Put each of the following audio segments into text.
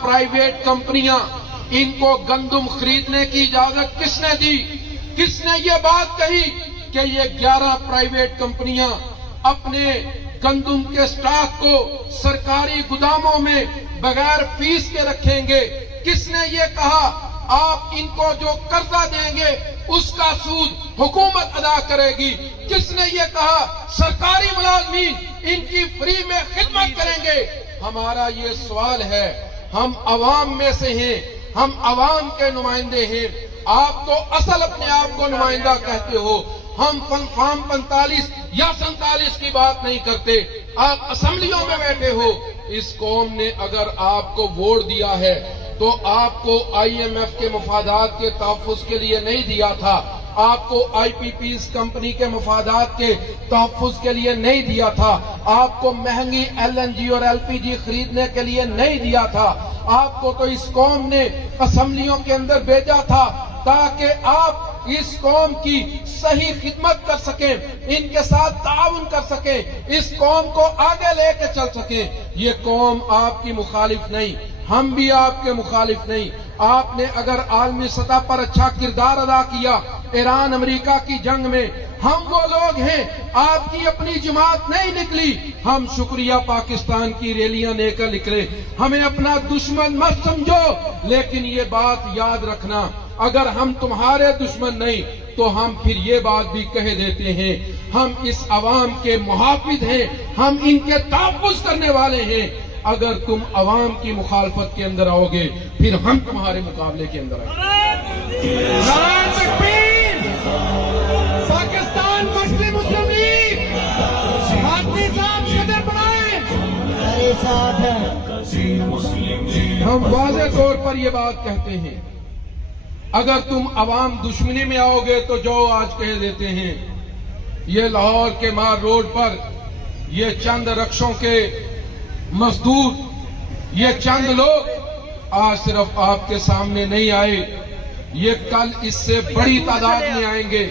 Private कंपनियां, इनको गंदम खरीदने की इजाजत किसने दी? किसने ये बात कही कि ये 11 प्राइवेट कंपनियां अपने गंदम के स्टॉक को सरकारी गोदामों में बगैर फीस के रखेंगे? किसने ये कहा आप इनको जो कर्जा देंगे उसका सूद हुकूमत अदा करेगी? किसने ये कहा सरकारी मुलाजमीन इनकी फ्री में खिदमत करेंगे? हमारा ये सवाल है। हम अवाम में से हैं, हम अवाम के नुमाइंदे हैं। आप तो असल अपने आप को नुमाइंदा कहते हो। हम फॉर्म 45 या 47 की बात नहीं करते। आप असेंबलियों में बैठे हो। इस कौम ने अगर आपको वोट दिया है तो आपको IMF के मफादात के तहफ़्फ़ुज़ के लिए नहीं दिया था, आपको IPP's कंपनी के मफादात के तहफ़्फ़ुज़ के लिए नहीं दिया था, आपको महंगी LNG और LPG खरीदने के लिए नहीं दिया था। आपको तो इस कौम ने असेंबलियों के अंदर भेजा था ताकि आप इस कौम की सही खिदमत कर सकें, इनके साथ ताउन कर सकें, इस कौम को आगे लेके चल सकें। ये कौम आपकी मुखालिफ नहीं, हम भी आपके मुखालिफ नहीं। आपने अगर आलमी सतह पर अच्छा किरदार अदा किया ईरान अमेरिका की जंग में, हम वो लोग हैं, आपकी अपनी जमात नहीं निकली। हम शुक्रिया पाकिस्तान की रैलियां लेकर निकले। हमें अपना दुश्मन मत समझो, लेकिन ये बात याद रखना, अगर हम तुम्हारे दुश्मन नहीं तो हम फिर ये बात भी कह देते हैं, हम इस अवाम के मुहाफिज हैं, हम इनके तहफ़्फ़ुज़ करने वाले हैं। अगर तुम अवाम की मुखालफत के अंदर आओगे फिर हम तुम्हारे मुकाबले के अंदर आएंगे। पाकिस्तान मुस्लिम लीग आदमी साहब कदम बढ़ाएं, हमारे साथ है। हम वाज़े तौर पर ये बात कहते हैं, अगर तुम अवाम दुश्मनी में आओगे तो जो आज कह देते हैं, ये लाहौर के मार रोड पर ये चंद रक्षों के मजदूर, ये चंद लोग आज सिर्फ आपके सामने नहीं आए, ये कल इससे बड़ी तादाद में आएंगे।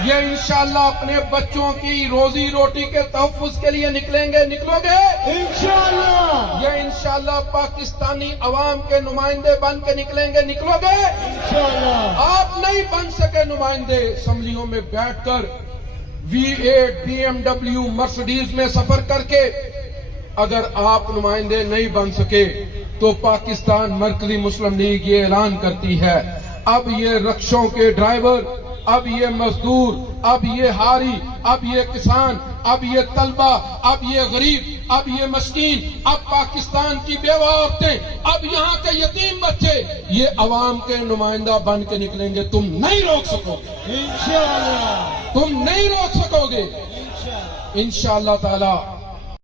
ये इंशाअल्लाह अपने बच्चों की रोजी रोटी के तहफ़्फ़ुज़ के लिए निकलोगे इंशाअल्लाह। ये इंशाअल्लाह पाकिस्तानी अवाम के नुमाइंदे बन के निकलोगे इंशाअल्लाह। आप नहीं बन सके नुमाइंदे। असेंबलियों में बैठकर V8 BMW मर्सिडीज में सफर करके अगर आप नुमाइंदे नहीं बन सके तो पाकिस्तान मरकजी मुस्लिम लीग ये ऐलान करती है, अब ये रक्षों के ड्राइवर, अब ये मजदूर, अब ये हारी, अब ये किसान, अब ये तलबा, अब ये गरीब, अब ये मस्कीन, अब पाकिस्तान की बेवा औरतें, अब यहाँ के यतीम बच्चे ये अवाम के नुमाइंदा बन के निकलेंगे। तुम नहीं रोक सकोगे इंशाअल्लाह, तुम नहीं रोक सकोगे इंशाअल्लाह ताला।